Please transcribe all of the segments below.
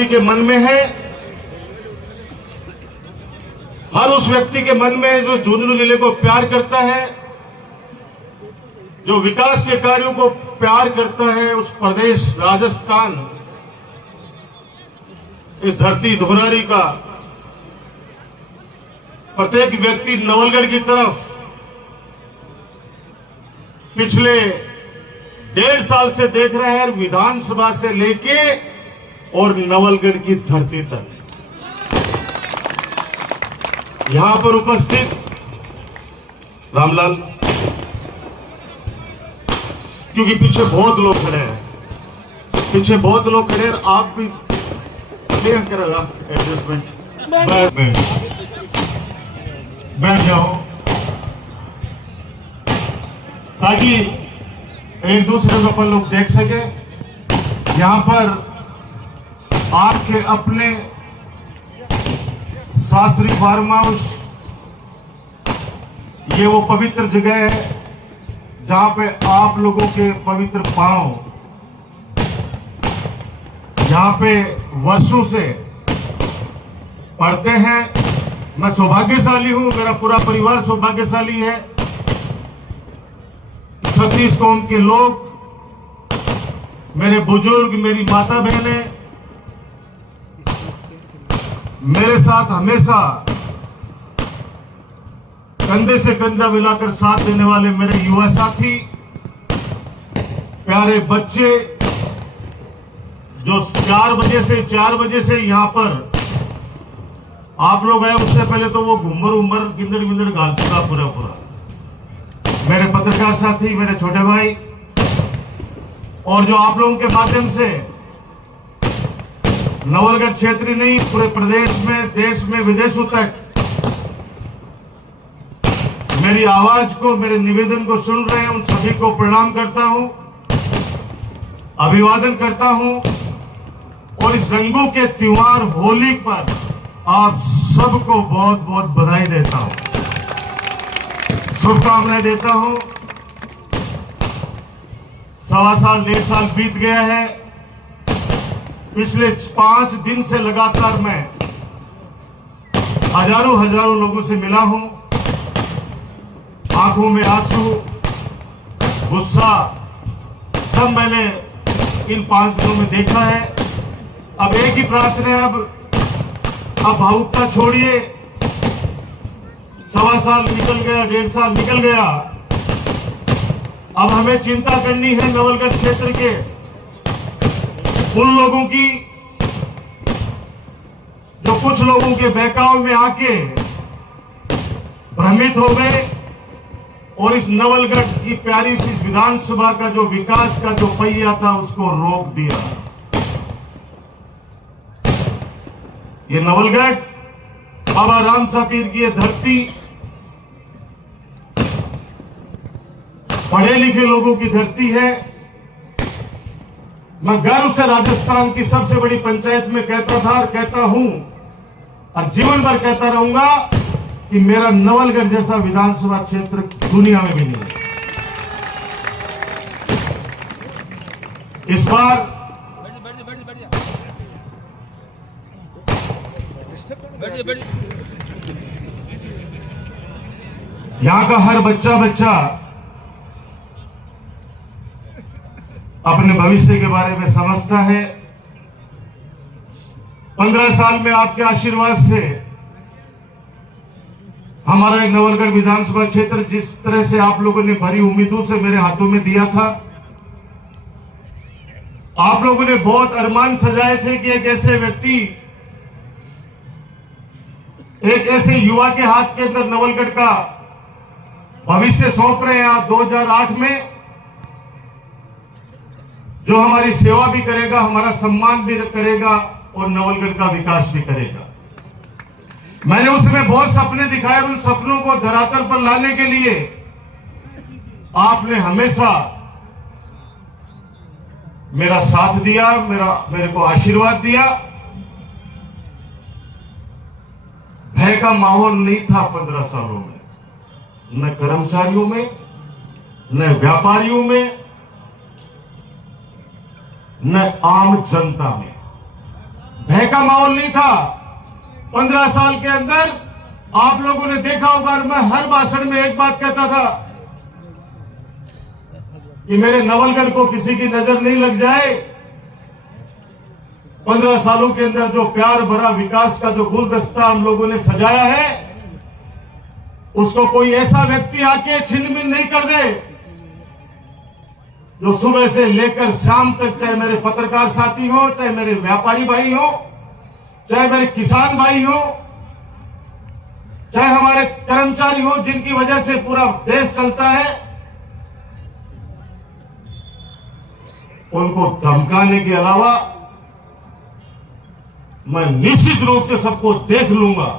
व्यक्ति के मन में है, हर उस व्यक्ति के मन में जो झुंझुनू जिले को प्यार करता है, जो विकास के कार्यों को प्यार करता है, उस प्रदेश राजस्थान, इस धरती धोरारी का प्रत्येक व्यक्ति नवलगढ़ की तरफ पिछले 1.5 साल से देख रहे हैं, विधानसभा से लेके और नवलगढ़ की धरती तक। यहां पर उपस्थित रामलाल, क्योंकि पीछे बहुत लोग खड़े हैं, पीछे बहुत लोग खड़े हैं, आप भी क्या करेगा एडजस्टमेंट, बैठ जाओ ताकि एक दूसरे को अपन लोग देख सके। यहां पर आपके अपने शास्त्री फार्म हाउस, ये वो पवित्र जगह है जहां पे आप लोगों के पवित्र पांव यहां पे वर्षों से पढ़ते हैं। मैं सौभाग्यशाली हूं, मेरा पूरा परिवार सौभाग्यशाली है। 36 कौम के लोग, मेरे बुजुर्ग, मेरी माता बहनें मेरे साथ हमेशा कंधे से कंधा मिलाकर साथ देने वाले मेरे युवा साथी, प्यारे बच्चे जो 4 बजे से यहां पर आप लोग आए, उससे पहले तो वो घूमर गिंदड़ गाल चुका पूरा। मेरे पत्रकार साथी, मेरे छोटे भाई, और जो आप लोगों के माध्यम से नवलगढ़ क्षेत्र नहीं, पूरे प्रदेश में, देश में, विदेशों तक मेरी आवाज को, मेरे निवेदन को सुन रहे हैं, उन सभी को प्रणाम करता हूं, अभिवादन करता हूं। और इस रंगों के त्योहार होली पर आप सबको बहुत बहुत बधाई देता हूं, शुभकामनाएं देता हूं। 1.25 साल 1.5 साल बीत गया है। पिछले 5 दिन से लगातार मैं हजारों लोगों से मिला हूं। आंखों में आंसू, गुस्सा, सब मैंने इन 5 दिनों में देखा है। अब एक ही प्रार्थना है, अब भावुकता छोड़िए। 1.25 साल निकल गया, 1.5 साल निकल गया। अब हमें चिंता करनी है नवलगढ़ क्षेत्र के उन लोगों की जो कुछ लोगों के बहकाव में आके भ्रमित हो गए और इस नवलगढ़ की प्यारी सी विधानसभा का जो विकास का जो पहिया था उसको रोक दिया। ये नवलगढ़ बाबा रामसा पीर की ये धरती पढ़े लिखे लोगों की धरती है। मैं गर्व से राजस्थान की सबसे बड़ी पंचायत में कहता था और कहता हूं और जीवन भर कहता रहूंगा कि मेरा नवलगढ़ जैसा विधानसभा क्षेत्र दुनिया में भी नहीं है। इस बार यहां का हर बच्चा अपने भविष्य के बारे में समझता है। 15 साल में आपके आशीर्वाद से हमारा एक नवलगढ़ विधानसभा क्षेत्र जिस तरह से आप लोगों ने भरी उम्मीदों से मेरे हाथों में दिया था, आप लोगों ने बहुत अरमान सजाए थे कि एक ऐसे व्यक्ति, एक ऐसे युवा के हाथ के अंदर नवलगढ़ का भविष्य सौंप रहे हैं आप 2008 में, जो हमारी सेवा भी करेगा, हमारा सम्मान भी करेगा और नवलगढ़ का विकास भी करेगा। मैंने उस समय बहुत सपने दिखाए और उन सपनों को धरातल पर लाने के लिए आपने हमेशा मेरा साथ दिया, मेरे को आशीर्वाद दिया। भय का माहौल नहीं था 15 सालों में, न कर्मचारियों में, न व्यापारियों में, न आम जनता में। भय भय का माहौल नहीं था। 15 साल के अंदर आप लोगों ने देखा होगा, और मैं हर भाषण में एक बात कहता था कि मेरे नवलगढ़ को किसी की नजर नहीं लग जाए। 15 सालों के अंदर जो प्यार भरा विकास का जो गुलदस्ता हम लोगों ने सजाया है, उसको कोई ऐसा व्यक्ति आके छिन-मिन नहीं कर दे। जो सुबह से लेकर शाम तक, चाहे मेरे पत्रकार साथी हो, चाहे मेरे व्यापारी भाई हो, चाहे मेरे किसान भाई हो, चाहे हमारे कर्मचारी हो, जिनकी वजह से पूरा देश चलता है, उनको धमकाने के अलावा मैं निश्चित रूप से सबको देख लूंगा।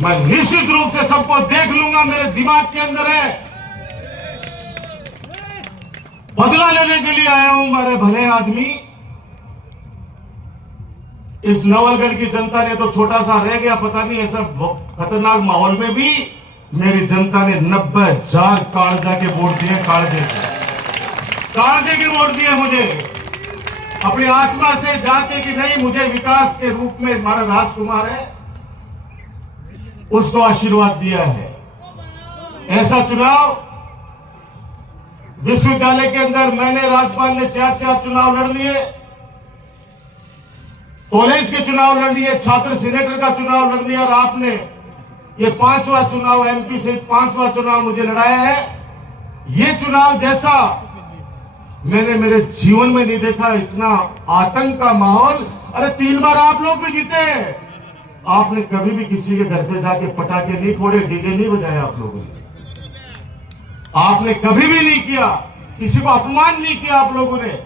मैं निश्चित रूप से सबको देख लूंगा। मेरे दिमाग के अंदर है, बदला लेने के लिए आया हूं मेरे भले आदमी। इस नवलगढ़ की जनता ने तो छोटा सा रह गया, पता नहीं ऐसा खतरनाक माहौल में भी मेरी जनता ने 90,000 कागजा के वोट दिए। कागजे के वोट दिए मुझे, अपनी आत्मा से जाके कि नहीं, मुझे विकास के रूप में हमारा राजकुमार है, उसको आशीर्वाद दिया है। ऐसा चुनाव विश्वविद्यालय के अंदर मैंने, राज्यपाल ने 4 चुनाव लड़ लिए, कॉलेज के चुनाव लड़ लिए, छात्र सीनेटर का चुनाव लड़ लिया, और आपने ये 5वां चुनाव, एमपी सहित 5वां चुनाव मुझे लड़ाया है। ये चुनाव जैसा मैंने मेरे जीवन में नहीं देखा, इतना आतंक का माहौल। अरे 3 बार आप लोग भी जीते हैं। आपने कभी भी किसी के घर पे जाके पटाखे नहीं फोड़े, डीजे नहीं बजाया आप लोगों ने। आपने कभी भी नहीं किया, किसी को अपमान नहीं किया आप लोगों ने।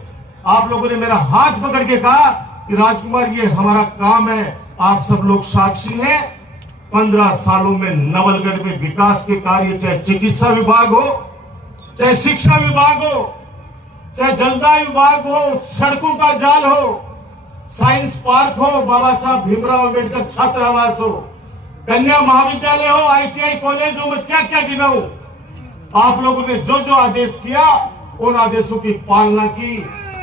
आप लोगों ने मेरा हाथ पकड़ के कहा कि राजकुमार, ये हमारा काम है, आप सब लोग साक्षी हैं। 15 सालों में नवलगढ़ में विकास के कार्य, चाहे चिकित्सा विभाग हो, चाहे शिक्षा विभाग हो, चाहे जलदाय विभाग हो, सड़कों का जाल हो, साइंस पार्क हो, बाबा साहब भीमराव अम्बेडकर छात्रावास हो, कन्या महाविद्यालय हो, ITI कॉलेज हो, मैं क्या क्या गिनाऊं। आप लोगों ने जो जो आदेश किया, उन आदेशों की पालना की।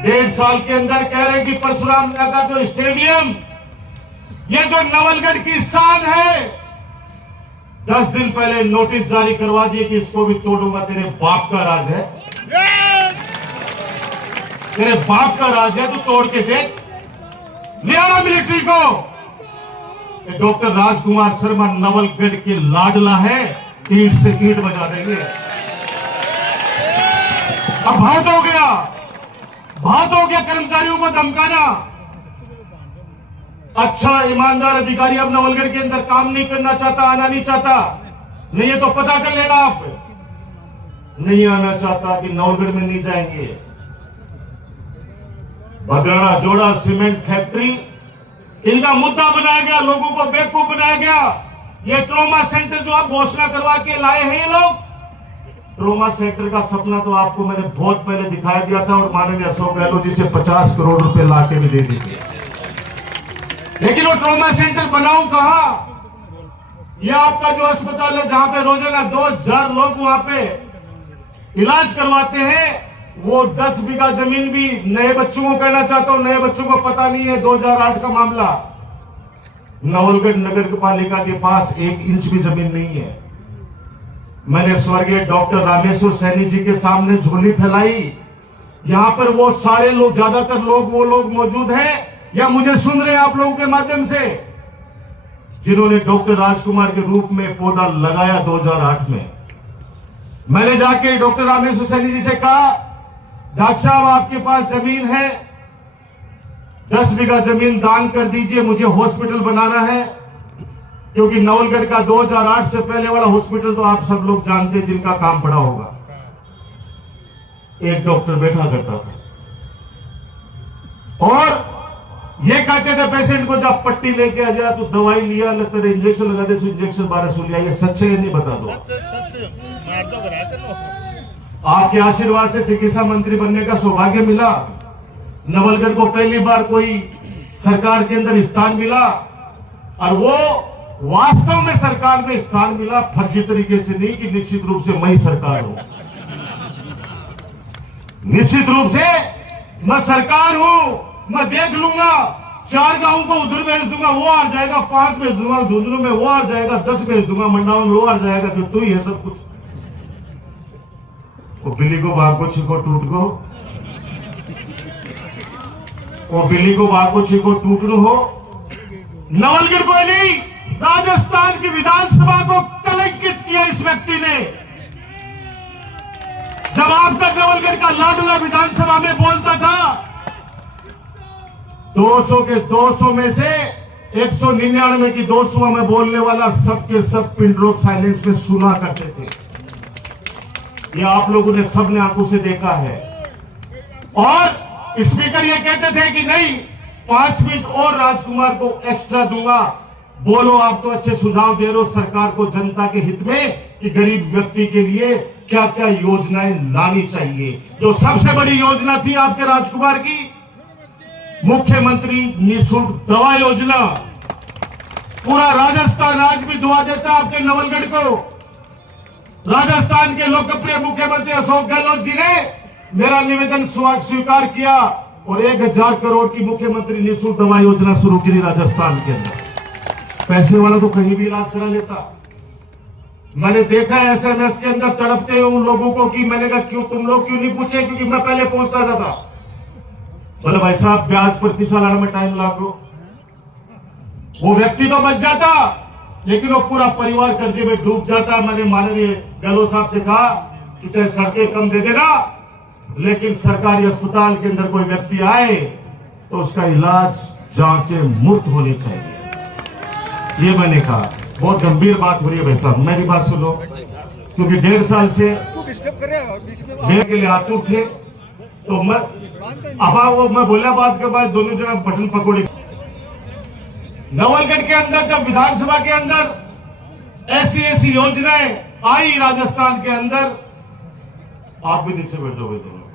1.5 साल के अंदर कह रहे हैं कि परशुराम नगर जो स्टेडियम, ये जो नवलगढ़ की शान है, 10 दिन पहले नोटिस जारी करवा दिए कि इसको भी तोड़ूंगा। तेरे बाप का राज है, तेरे बाप का राज है, तू तोड़ के देख। ले आना मिलिट्री को। डॉक्टर राजकुमार शर्मा नवलगढ़ के लाडला है, ईंट से ईंट बजा देंगे। अब बहुत हो गया, बहुत हो गया कर्मचारियों को धमकाना। अच्छा ईमानदार अधिकारी अब नवलगढ़ के अंदर काम नहीं करना चाहता, आना नहीं चाहता, नहीं है तो पता कर लेना। आप नहीं आना चाहता कि नवलगढ़ में नहीं जाएंगे। भद्राना जोड़ा सीमेंट फैक्ट्री, इनका मुद्दा बनाया गया, लोगों को बेवकूफ बनाया गया। ये ट्रॉमा सेंटर जो आप घोषणा करवा के लाए हैं ये लोग, ट्रॉमा सेंटर का सपना तो आपको मैंने बहुत पहले दिखाया दिया था, और माननीय अशोक गहलोत जी से 50 करोड़ रुपए लाके भी दे दिए। लेकिन वो ट्रॉमा सेंटर बनाऊं कहां? ये आपका जो अस्पताल है, जहां पे रोजाना 2000 लोग वहां पे इलाज करवाते हैं, वो 10 बीघा जमीन भी नए बच्चों को कहना चाहता हूं, नए बच्चों को पता नहीं है 2008 का मामला। नवलगढ़ नगर पालिका के पास 1 इंच भी जमीन नहीं है। मैंने स्वर्गीय डॉक्टर रामेश्वर सैनी जी के सामने झोली फैलाई। यहां पर वो सारे लोग, ज्यादातर लोग, वो लोग मौजूद हैं या मुझे सुन रहे हैं आप लोगों के माध्यम से, जिन्होंने डॉक्टर राजकुमार के रूप में पौधा लगाया 2008 में। मैंने जाके डॉक्टर रामेश्वर सैनी जी से कहा, डॉक्टर साहब आपके पास जमीन है, 10 बीघा जमीन दान कर दीजिए, मुझे हॉस्पिटल बनाना है। क्योंकि नवलगढ़ का 2008 से पहले वाला हॉस्पिटल तो आप सब लोग जानते हैं, जिनका काम पड़ा होगा। एक डॉक्टर बैठा करता था और ये कहते थे पेशेंट को, जब पट्टी लेके आ जाए तो दवाई लिया, तेरे इंजेक्शन लगा दे, इंजेक्शन 1200 लिया। ये सच्चे नहीं, बता दो। आपके आशीर्वाद से चिकित्सा मंत्री बनने का सौभाग्य मिला। नवलगढ़ को पहली बार कोई सरकार के अंदर स्थान मिला, और वो वास्तव में सरकार में स्थान मिला, फर्जी तरीके से नहीं कि निश्चित रूप से मैं ही सरकार हूं। निश्चित रूप से मैं सरकार हूं, मैं देख लूंगा, 4 गांवों को उधर भेज दूंगा, वो हार जाएगा, 5 भेज दूंगा झुंझुनू में, वो हार जाएगा, 10 भेज दूंगा मंडाओं में, वो हार जाएगा, तो तू ही है सब कुछ। वो बिल्ली को बाघ को छिको टूट को, वो बिल्ली को बाघ को छिको टूटू हो। नवलगढ़ को नहीं, राजस्थान की विधानसभा को कलंकित किया इस व्यक्ति ने। जब आप तक नवलगढ़ का लाडला विधानसभा में बोलता था, 200 के 200 में से 199 की 200 में बोलने वाला सबके सब पिन ड्रॉप साइलेंस में सुना करते थे। ये आप लोगों ने सबने आंखों से देखा है। और स्पीकर ये कहते थे कि नहीं, 5 मिनट और राजकुमार को एक्स्ट्रा दूंगा। बोलो, आप तो अच्छे सुझाव दे रहे हो सरकार को जनता के हित में कि गरीब व्यक्ति के लिए क्या क्या योजनाएं लानी चाहिए। जो सबसे बड़ी योजना थी आपके राजकुमार की, मुख्यमंत्री निःशुल्क दवा योजना। पूरा राजस्थान आज भी दुआ देता है आपके नवलगढ़ को। राजस्थान के लोकप्रिय मुख्यमंत्री अशोक गहलोत जी ने मेरा निवेदन स्वीकार किया और 1000 करोड़ की मुख्यमंत्री निःशुल्क दवा योजना शुरू की राजस्थान के अंदर। पैसे वाला तो कहीं भी इलाज करा लेता। मैंने देखा है SMS के अंदर तड़पते हुए उन लोगों को कि मैंने कहा क्यों तुम लोग क्यों नहीं पूछे, क्योंकि मैं पहले पहुंचता था। बोले भाई साहब ब्याज पर पैसा लाने में टाइम लागो। वो व्यक्ति तो बच जाता, लेकिन वो पूरा परिवार कर्जे में डूब जाता। मैंने माननीय गहलोत साहब से कहा कि चाहे सड़कें कम दे देना, लेकिन सरकारी अस्पताल के अंदर कोई व्यक्ति आए तो उसका इलाज जांचें मुफ्त होनी चाहिए। ये मैंने कहा। बहुत गंभीर बात हो रही है भाई साहब, मेरी बात सुनो, क्योंकि 1.5 साल से लेने के लिए आतुर थे। तो मैं अब मैं बोला बात के बाद दोनों जना बटन पकौड़े। नवलगढ़ के अंदर जब विधानसभा के अंदर ऐसी योजनाएं आई राजस्थान के अंदर, आप भी नीचे बैठ जाओगे दोनों,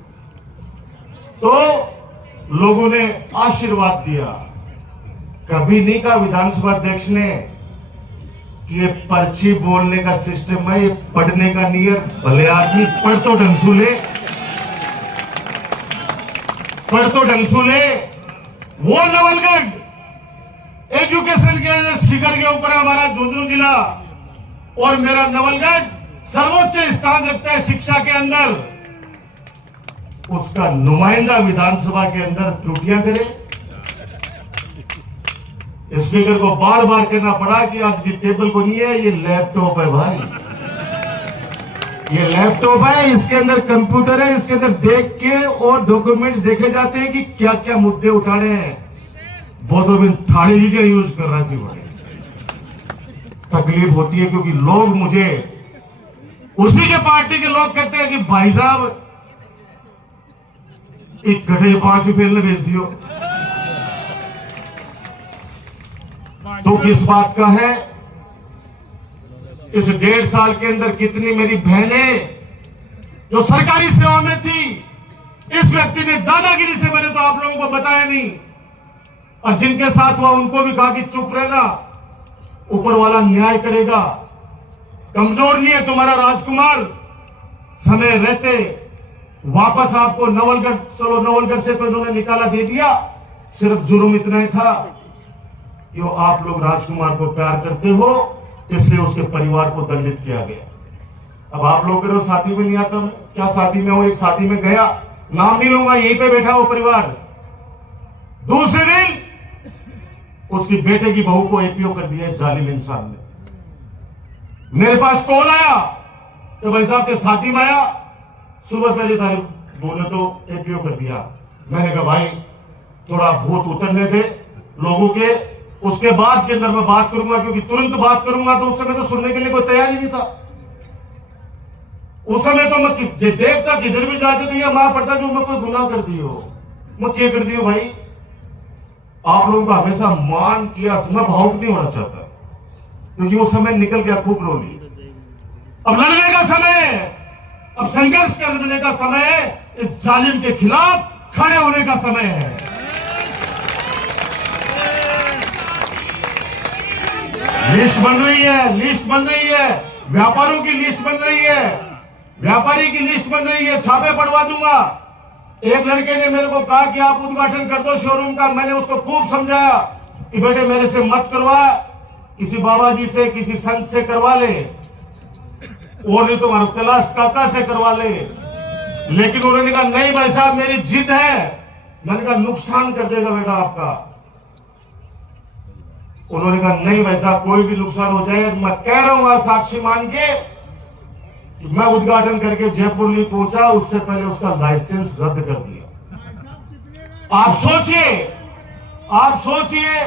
तो लोगों ने आशीर्वाद दिया। कभी नहीं कहा विधानसभा अध्यक्ष ने कि ये पर्ची बोलने का सिस्टम है, ये पढ़ने का नहीं है। भले आदमी पढ़ तो ढंगसूले, पढ़ तो ढंगसूले। वो नवलगढ़ एजुकेशन के अंदर शिखर के ऊपर हमारा झुंझुनू जिला और मेरा नवलगढ़ सर्वोच्च स्थान रखता है शिक्षा के अंदर। उसका नुमाइंदा विधानसभा के अंदर त्रुटियां करे। स्पीकर को बार बार कहना पड़ा कि आज टेबल को नहीं है, ये लैपटॉप है भाई, ये लैपटॉप है, इसके अंदर कंप्यूटर है, इसके अंदर देख के और डॉक्यूमेंट्स देखे जाते हैं कि क्या क्या मुद्दे उठाने हैं। बहुत दिन थाली ही का यूज कर रहा थी। बड़े तकलीफ होती है क्योंकि लोग मुझे उसी के पार्टी के लोग कहते हैं कि भाई साहब एक गठे 5 रुपये ने बेच दियो। तो किस बात का है? इस 1.5 साल के अंदर कितनी मेरी बहनें जो सरकारी सेवा में थी, इस व्यक्ति ने दादागिरी से, मैंने तो आप लोगों को बताया नहीं, और जिनके साथ हुआ उनको भी कहा कि चुप रहना, ऊपर वाला न्याय करेगा। कमजोर नहीं है तुम्हारा राजकुमार, समय रहते वापस आपको नवलगढ़, चलो नवलगढ़ से तो इन्होंने निकाला दे दिया, सिर्फ जुर्म इतना ही था कि आप लोग राजकुमार को प्यार करते हो, इसलिए उसके परिवार को दंडित किया गया। अब आप लोग कह रहे हो शादी में नहीं आता मैं, क्या शादी में हो? एक शादी में गया, नाम नहीं लूंगा, यहीं पे बैठा हो परिवार, दूसरे दिन उसकी बेटे की बहू को एपीओ कर दिया इस जालिम इंसान ने। मेरे पास कॉल आया तो भाई साहब के शादी में आया, सुबह पहली तारीख बोले तो एपीओ कर दिया। मैंने कहा भाई थोड़ा भूत उतरने दे लोगों के, उसके बाद के अंदर मैं बात करूंगा, क्योंकि तुरंत बात करूंगा तो उस समय तो सुनने के लिए कोई तैयार ही नहीं था। उस समय तो मैं देखता किधर भी जाते तो यह मां पड़ता जो मैं कोई गुनाह कर दी हो, मैं क्या कर दी हो भाई। आप लोगों का हमेशा मान किया, मैं भावुक नहीं होना चाहता क्योंकि वो समय निकल गया, खूब रो ली। अब लड़ने का समय है, अब संघर्ष करने का समय है, इस जालिम के खिलाफ खड़े होने का समय है। लिस्ट बन रही है, लिस्ट बन रही है, व्यापारियों की लिस्ट बन रही है, व्यापारी की लिस्ट बन रही है, छापे पड़वा दूंगा। एक लड़के ने मेरे को कहा कि आप उद्घाटन कर दो शोरूम का। मैंने उसको खूब समझाया कि बेटे मेरे से मत करवा, किसी बाबा जी से, किसी संत से करवा ले, और नहीं तो हमारे कैलाश काका से करवा ले। लेकिन उन्होंने कहा नहीं भाई साहब मेरी जिद है। मैंने कहा नुकसान कर देगा बेटा आपका। उन्होंने कहा नहीं भाई साहब कोई भी नुकसान हो जाए, मैं कह रहा हूं आज साक्षी मान के, मैं उद्घाटन करके जयपुर नहीं पहुंचा, उससे पहले उसका लाइसेंस रद्द कर दिया। आप सोचिए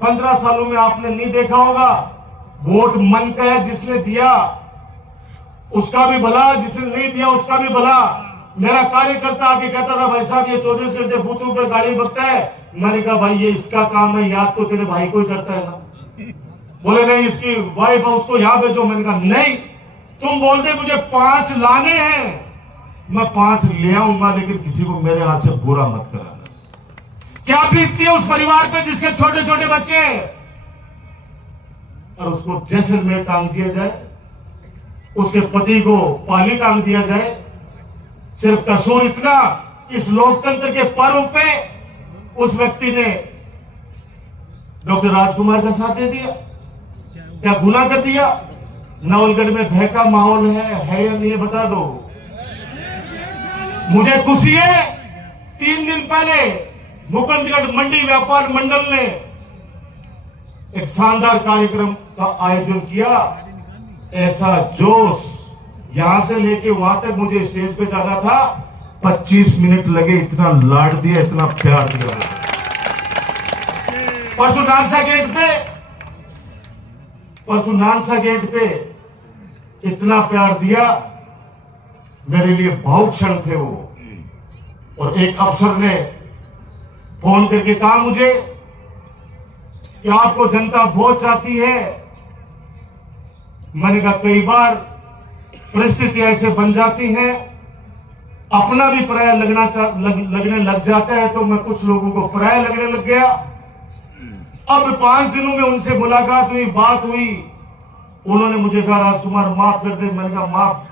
15 सालों में आपने नहीं देखा होगा, वोट मन का है, जिसने दिया उसका भी भला, जिसने नहीं दिया उसका भी भला। मेरा कार्यकर्ता आके कहता था भाई साहब ये 24 घंटे बूथों पे गाड़ी बकता है। मैंने कहा भाई ये इसका काम है, याद तो तेरे भाई को ही करता है ना। बोले नहीं इसकी वाइफ है उसको यहां भेजो। मैंने कहा नहीं, तुम बोलते मुझे 5 लाने हैं, मैं 5 ले आऊंगा, लेकिन किसी को मेरे हाथ से बुरा मत कराना। क्या बीतती है उस परिवार पे जिसके छोटे छोटे बच्चे हैं, और उसको जैसलमेर टांग दिया जाए, उसके पति को पाली टांग दिया जाए। सिर्फ कसूर इतना, इस लोकतंत्र के पर्व पे उस व्यक्ति ने डॉक्टर राजकुमार का साथ दे दिया। क्या गुनाह कर दिया? नवलगढ़ में भय का माहौल है या नहीं, बता दो मुझे। खुशी है 3 दिन पहले मुकुंदगढ़ मंडी व्यापार मंडल ने एक शानदार कार्यक्रम का आयोजन किया। ऐसा जोश, यहां से लेके वहां तक मुझे स्टेज पे जाना था, 25 मिनट लगे, इतना लाड दिया, इतना प्यार दिया। परसों नानसा गेट पे इतना प्यार दिया, मेरे लिए भावुक क्षण थे वो। और एक अफसर ने फोन करके कहा मुझे कि आपको जनता वोट चाहती है। मैंने कहा कई बार परिस्थिति ऐसे बन जाती है, अपना भी पराया लगने लग जाता है, तो मैं कुछ लोगों को पराया लगने लग गया। अब 5 दिनों में उनसे मुलाकात हुई, बात हुई, उन्होंने मुझे कहा राजकुमार माफ कर दे। मैंने कहा माफ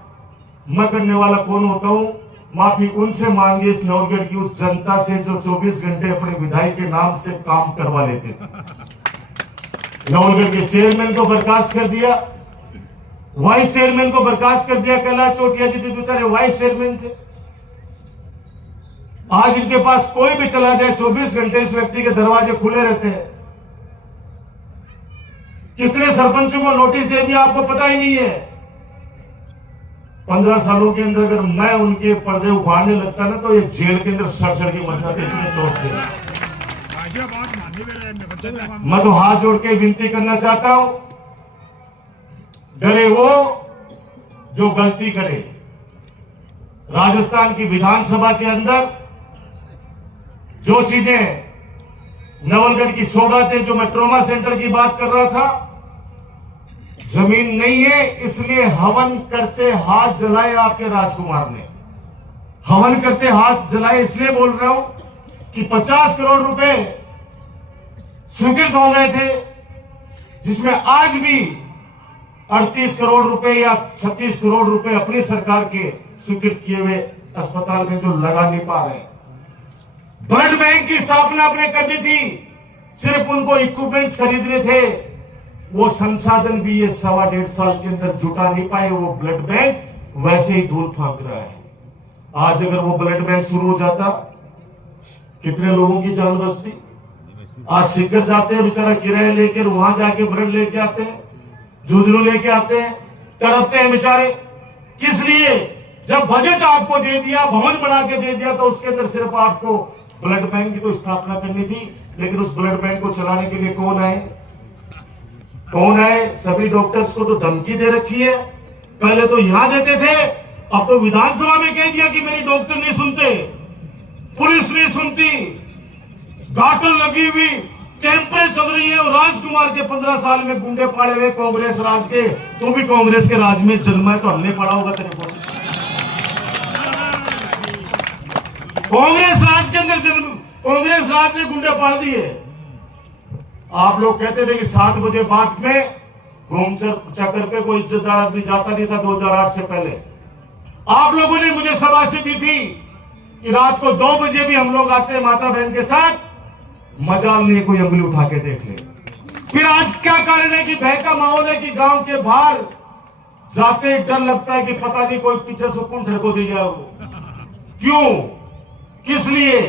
मैं करने वाला कौन होता हूं, माफी उनसे मांगी इस नवलगढ़ की उस जनता से जो 24 घंटे अपने विधायक के नाम से काम करवा लेते थे। नवलगढ़ के चेयरमैन को बर्खास्त कर दिया, वाइस चेयरमैन को बर्खास्त कर दिया। कैलाश चौटिया जी तो बेचारे वाइस चेयरमैन थे। आज इनके पास कोई भी चला जाए, 24 घंटे इस व्यक्ति के दरवाजे खुले रहते हैं। कितने सरपंचों को नोटिस दे दिया आपको पता ही नहीं है। 15 सालों के अंदर अगर मैं उनके पर्दे उखाड़ने लगता ना, तो ये जेल के अंदर सड़ के मर जाते, इतने चोट थे। मैं तो हाथ जोड़ के विनती करना चाहता हूं, डरे वो जो गलती करे। राजस्थान की विधानसभा के अंदर जो चीजें, नवलगढ़ की सौगातें, जो मैं ट्रॉमा सेंटर की बात कर रहा था, जमीन नहीं है इसलिए हवन करते हाथ जलाए आपके राजकुमार ने। हवन करते हाथ जलाए इसलिए बोल रहा हूं कि 50 करोड़ रुपए स्वीकृत हो गए थे, जिसमें आज भी 38 करोड़ रुपए या 36 करोड़ रुपए अपनी सरकार के स्वीकृत किए हुए अस्पताल में जो लगा नहीं पा रहे। ब्लड बैंक की स्थापना आपने कर दी थी, सिर्फ उनको इक्विपमेंट्स खरीदने थे, वो संसाधन भी ये 1.5 साल के अंदर जुटा नहीं पाए। वो ब्लड बैंक वैसे ही धूल फांक रहा है। आज अगर वो ब्लड बैंक शुरू हो जाता, कितने लोगों की जान बचती। आज सीकर जाते हैं बेचारा किराया लेकर, वहां जाके ब्लड लेके आते हैं, जुजरू लेके आते हैं, तड़पते हैं बेचारे। किस लिए? जब बजट आपको दे दिया, भवन बना के दे दिया, तो उसके अंदर सिर्फ आपको ब्लड बैंक की तो स्थापना करनी थी, लेकिन उस ब्लड बैंक को चलाने के लिए कौन आए? सभी डॉक्टर्स को तो धमकी दे रखी है। पहले तो यहां देते थे, अब तो विधानसभा में कह दिया कि मेरी डॉक्टर नहीं सुनते, पुलिस नहीं सुनती, घाटल लगी हुई, कैंपें चल रही है। और राजकुमार के 15 साल में गुंडे पाड़े हुए कांग्रेस राज के। तू भी कांग्रेस के राज में जन्मा है तो हमने पढ़ा होगा तेरे को। कांग्रेस राज के अंदर कांग्रेस राज ने गुंडे पाड़ दिए। आप लोग कहते थे कि 7 बजे बाद में घूम चक्कर पे कोई इज्जतदार आदमी जाता नहीं था 2008 से पहले। आप लोगों ने मुझे शाबाशी दी थी कि रात को 2 बजे भी हम लोग आते हैं माता बहन के साथ, मजाल नहीं कोई उंगली उठा के देख ले। फिर आज क्या कारण है कि भय का माहौल है कि गांव के बाहर जाते ही डर लगता है कि पता नहीं कोई पीछे से कौन ठरको दे जाए। क्यों, किस लिए?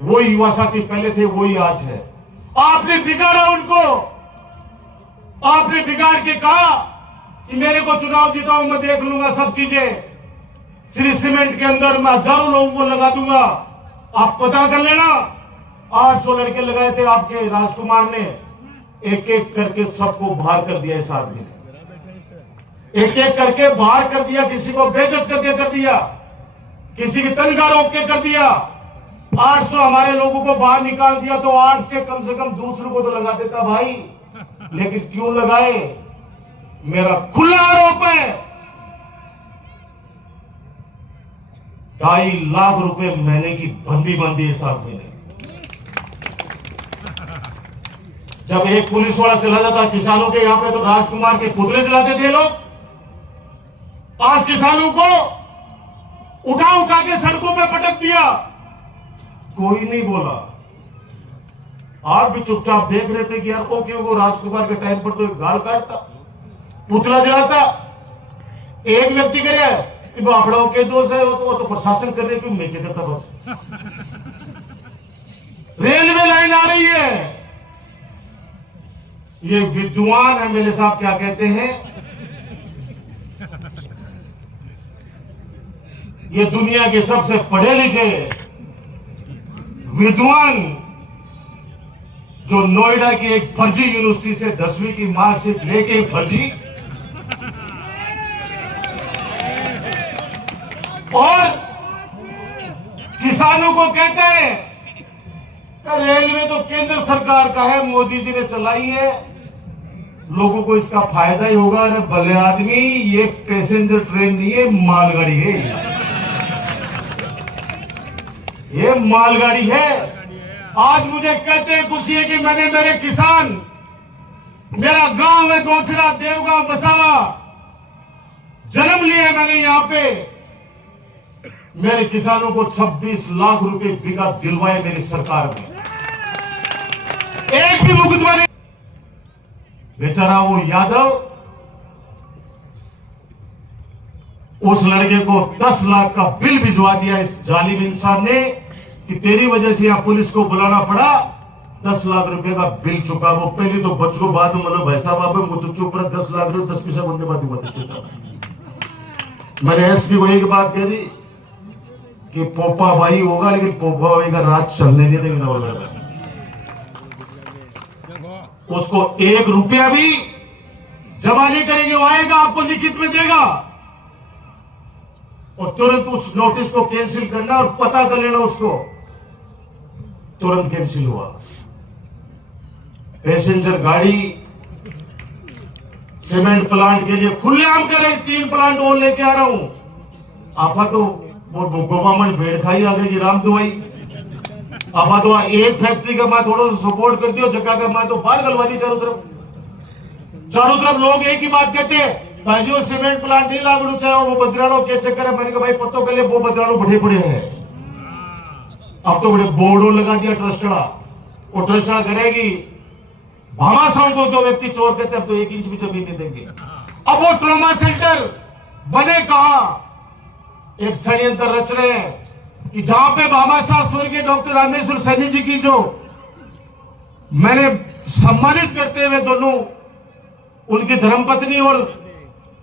वही युवा साथी पहले थे वही आज है। आपने बिगाड़ा उनको, आपने बिगाड़ के कहा कि मेरे को चुनाव जीताओ मैं देख लूंगा सब चीजें, श्री सीमेंट के अंदर मैं हजारों लोगों को लगा दूंगा। आप पता कर लेना, 800 लड़के लगाए थे आपके राजकुमार ने, एक एक करके सबको बाहर कर दिया इस आदमी ने, एक एक करके बाहर कर दिया, किसी को बेइज्जत करके कर दिया, किसी की तनख्वाह रोक के कर दिया। 800 हमारे लोगों को बाहर निकाल दिया तो 8 से कम दूसरों को तो लगा देता भाई, लेकिन क्यों लगाए? मेरा खुला आरोप है 2.5 लाख रुपए महीने की बंदी बांधी इस आदमी ने। जब एक पुलिस वाला चला जाता किसानों के यहां पे तो राजकुमार के पुतले जलाते थे लोग। आज किसानों को उठा उठा के सड़कों पे पटक दिया, कोई नहीं बोला। आप भी चुपचाप देख रहे थे कि यार ओके, वो राजकुमार के टाइम पर तो एक गाल काटता, पुतला जलाता, एक व्यक्ति करे कि बापड़ों के दोष है, वो तो प्रशासन कर रहे, क्यों नहीं करता? बस रेलवे लाइन आ रही है, ये विद्वान एमएलए साहब क्या कहते हैं, ये दुनिया के सबसे पढ़े लिखे विद्वान जो नोएडा की एक फर्जी यूनिवर्सिटी से 10वीं की मार्कशीट लेके फर्जी, और किसानों को कहते हैं कि रेलवे तो केंद्र सरकार का है, मोदी जी ने चलाई है, लोगों को इसका फायदा ही होगा। अरे भले आदमी, ये पैसेंजर ट्रेन नहीं है, मालगाड़ी है, ये मालगाड़ी है। आज मुझे कहते हैं खुशी है कि मैंने मेरे किसान, मेरा गांव है गोठड़ा देवगांव बसावा, जन्म लिया मैंने यहां पे, मेरे किसानों को 26 लाख रुपए बीघा दिलवाए मेरी सरकार में, एक भी मुकदमा नहीं। बेचारा वो यादव उस लड़के को 10 लाख का बिल भिजवा दिया इस जालिम इंसान ने कि तेरी वजह से यहां पुलिस को बुलाना पड़ा, 10 लाख रुपए का बिल चुका। वो पहले तो बच को बाद में मतलब भाई साहब आप मुझे चुप रहा, 10 लाख रुपए 10 पैसा बंदे बात हुआ चुका। मैंने एसपी को एक बात कह दी कि पोपा भाई होगा, लेकिन पोपा भाई का राज चलने नहीं देंगे नवलगढ़। उसको 1 रुपया भी जमा नहीं करेंगे, वो आएगा आपको लिखित में देगा और तुरंत उस नोटिस को कैंसिल करना और पता कर लेना उसको। तुरंत कैंसिल हुआ। पैसेंजर गाड़ी सीमेंट प्लांट के लिए खुलेआम करे, 3 प्लांट और लेके आ रहा हूं। आपा तो वो गोपामन भेड़ खाई आगे की राम दुआई, आपा तो एक फैक्ट्री का मैं थोड़ा सा सपोर्ट कर दियो, जगह का मैं तो बाहर गलवा दी चारों तरफ लोग एक ही बात कहते हैं, भाई जो सीमेंट प्लांट नहीं लागू चाहे वो बदराणों के चक्कर है। मैंने कहा भाई पत्तों के लिए वो बदराणों बढ़े पड़े हैं, अब तो बड़े बोर्डो लगा दिया ट्रस्टड़ा, वो ट्रस्टड़ा करेगी भामाशाह को, जो व्यक्ति चोर कहते हैं अब तो 1 इंच भी जमीन नहीं देंगे। अब वो ट्रॉमा सेंटर बने कहा, एक षड्यंत्र रच रहे हैं कि जहां पे भामाशाह स्वर्गीय डॉक्टर रामेश्वर सैनी जी की जो मैंने सम्मानित करते हुए दोनों उनकी धर्मपत्नी और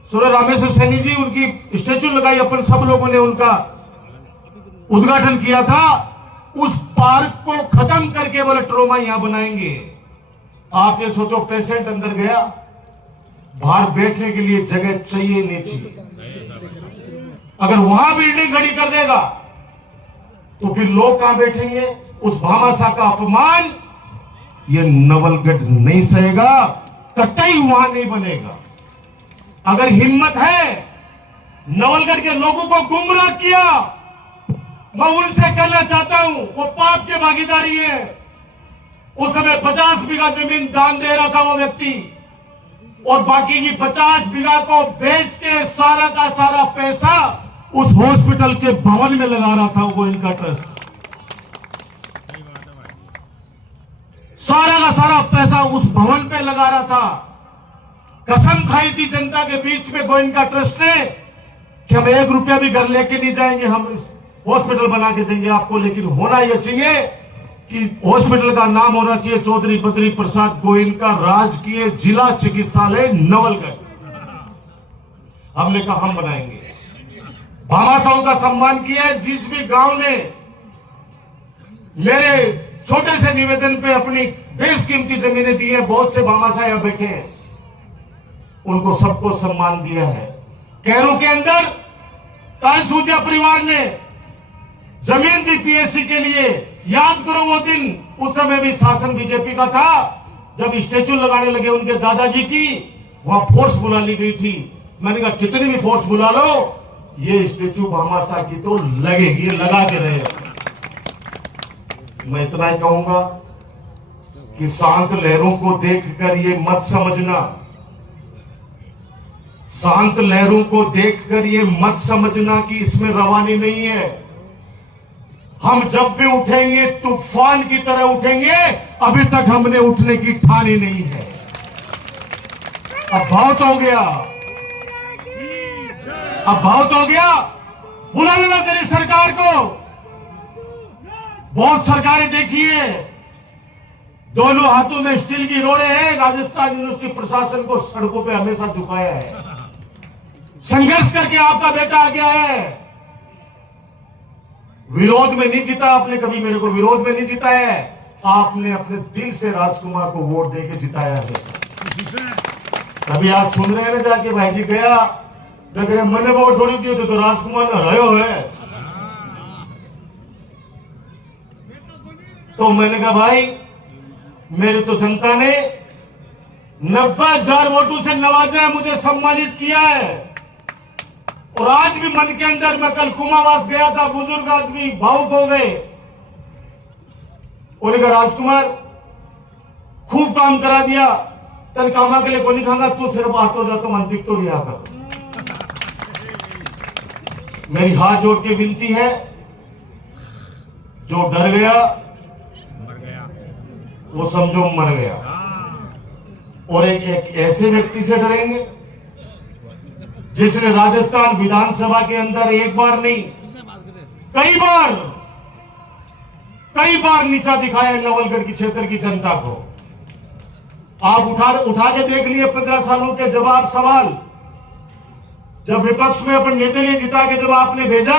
सूर्य रामेश्वर सैनी जी, उनकी स्टेच्यू लगाई, अपन सब लोगों ने उनका उद्घाटन किया था। उस पार्क को खत्म करके बोले ट्रोमा यहां बनाएंगे। आप ये सोचो, पेशेंट अंदर गया, बाहर बैठने के लिए जगह चाहिए नहीं चाहिए, अगर वहां बिल्डिंग खड़ी कर देगा तो फिर लोग कहां बैठेंगे? उस भामाशाह का अपमान ये नवलगढ़ नहीं सहेगा, कतई वहां नहीं बनेगा। अगर हिम्मत है नवलगढ़ के लोगों को गुमराह किया, मैं उनसे कहना चाहता हूं, वो पाप के भागीदारी है। उस समय 50 बीघा जमीन दान दे रहा था वो व्यक्ति, और बाकी की 50 बीघा को बेच के सारा का सारा पैसा उस हॉस्पिटल के भवन में लगा रहा था वो इनका ट्रस्ट। सारा का सारा पैसा उस भवन पे लगा रहा था। कसम खाई थी जनता के बीच में गोयनका ट्रस्ट ने कि हम 1 रुपया भी घर लेके नहीं जाएंगे, हम इस हॉस्पिटल बना के देंगे आपको। लेकिन होना यह चाहिए कि हॉस्पिटल का नाम होना चाहिए चौधरी बद्री प्रसाद गोयनका राजकीय जिला चिकित्सालय नवलगढ़। हमने कहा हम बनाएंगे। भामाशाहों का सम्मान किया है। जिस भी गांव ने मेरे छोटे से निवेदन पे अपनी बेशकीमती जमीनें दी है, बहुत से भामाशाह यहां बैठे हैं, उनको सबको सम्मान दिया है। कैरू के अंदर कांसूजा परिवार ने जमीन दी पीएससी के लिए। याद करो वो दिन, उस समय भी शासन बीजेपी का था, जब स्टेचू लगाने लगे उनके दादाजी की, वहां फोर्स बुला ली गई थी। मैंने कहा कितनी भी फोर्स बुला लो, ये स्टेचू भामाशाह की तो लगेगी, लगा के रहे। मैं इतना ही कहूंगा कि शांत लहरों को देखकर ये मत समझना, शांत लहरों को देखकर ये मत समझना कि इसमें रवानी नहीं है। हम जब भी उठेंगे तूफान की तरह उठेंगे। अभी तक हमने उठने की ठानी नहीं है। अब बहुत हो गया, अब बहुत हो गया। बुला लेना तेरी सरकार को। बहुत सरकारें देखी है, दोनों हाथों में स्टील की रोड़े हैं। राजस्थान यूनिवर्सिटी प्रशासन को सड़कों पे हमेशा झुकाया है। संघर्ष करके आपका बेटा आ गया है। विरोध में नहीं जीता आपने, कभी मेरे को विरोध में नहीं जिताया है। आपने अपने दिल से राजकुमार को वोट देके जिताया है। कभी आज सुन रहे हैं ना, जाके भाई जी गया मैंने वोट थोड़ी दिए थे, तो राजकुमार ने हरायो है। तो मैंने कहा भाई, मेरी तो जनता ने 90,000 वोटों से नवाजा है, मुझे सम्मानित किया है। और आज भी मन के अंदर, मैं कल कुमावास गया था, बुजुर्ग आदमी भावुक हो गए। उन्होंने कहा राजकुमार खूब काम करा दिया, तेरे कामा के लिए कोई नहीं खाऊंगा, तू सिर्फ आतो जा, तो मन दिख तो रिहा कर। मेरी हाथ जोड़ के विनती है, जो डर गया वो समझो मर गया। और एक ऐसे व्यक्ति से डरेंगे जिसने राजस्थान विधानसभा के अंदर एक बार नहीं कई बार नीचा दिखाया है नवलगढ़ की क्षेत्र की जनता को। आप उठा के देख लिए 15 सालों के जवाब सवाल। जब विपक्ष में अपन निर्दलीय जिता के जब आपने भेजा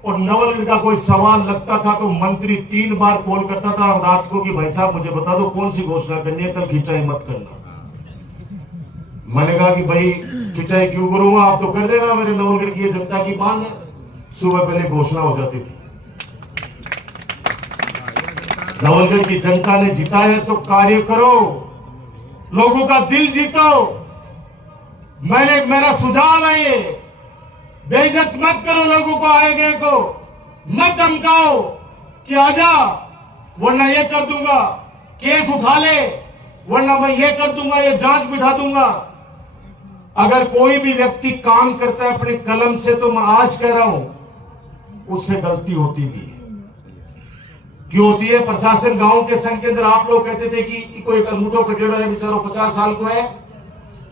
और नवलगढ़ का कोई सवाल लगता था तो मंत्री 3 बार कॉल करता था रात को कि भाई साहब मुझे बता दो कौन सी घोषणा करनी है, कल खिंचाई मत करना। मैंने कहा कि भाई खिंचाई क्यों करूंगा, आप तो कर देना, मेरे नवलगढ़ की जनता की मांग है। सुबह पहले घोषणा हो जाती थी। नवलगढ़ की जनता ने जीता है तो कार्य करो, लोगों का दिल जीतो। मेरा सुझाव है ये, बेइज्जत मत करो लोगों को, आए गए को मत धमकाओ कि आजा वरना ये कर दूंगा, केस उठा ले वरना मैं ये कर दूंगा, ये जांच बिठा दूंगा। अगर कोई भी व्यक्ति काम करता है अपने कलम से, तो मैं आज कह रहा हूं उससे गलती होती भी है। क्यों होती है? प्रशासन गांव के संघ के अंदर आप लोग कहते थे कि कोई अंगूठो कटेड़ो है, बेचारो 50 साल को है,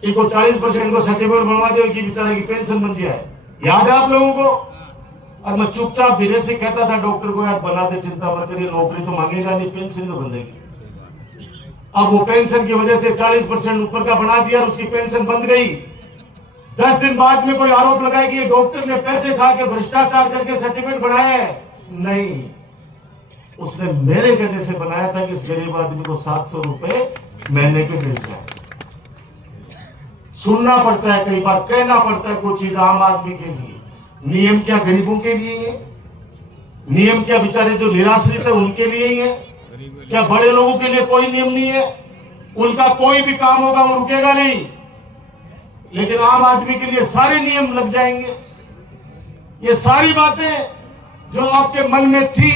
इनको 40% को सर्टिफिकेट बनवा दो कि बेचारे की पेंशन बन जाए। याद है आप लोगों को? और मैं चुपचाप धीरे से कहता था डॉक्टर को, यार बना दे, चिंता मत करिए, नौकरी तो मांगेगा नहीं, पेंशन तो बंधेगी। अब वो पेंशन की वजह से 40% ऊपर का बना दिया और उसकी पेंशन बंद गई। 10 दिन बाद में कोई आरोप लगाए कि डॉक्टर ने पैसे खा के भ्रष्टाचार करके सर्टिफिकेट बनाया है। नहीं, उसने मेरे कहने से बनाया था कि इस गरीब आदमी को 700 रुपए महीने के मिल जाए। सुनना पड़ता है, कई बार कहना पड़ता है कुछ चीज आम आदमी के लिए। नियम क्या गरीबों के लिए है? नियम क्या बेचारे जो निराश्रित है उनके लिए ही है? क्या बड़े लोगों के लिए कोई नियम नहीं है? उनका कोई भी काम होगा वो रुकेगा नहीं, लेकिन आम आदमी के लिए सारे नियम लग जाएंगे। ये सारी बातें जो आपके मन में थी,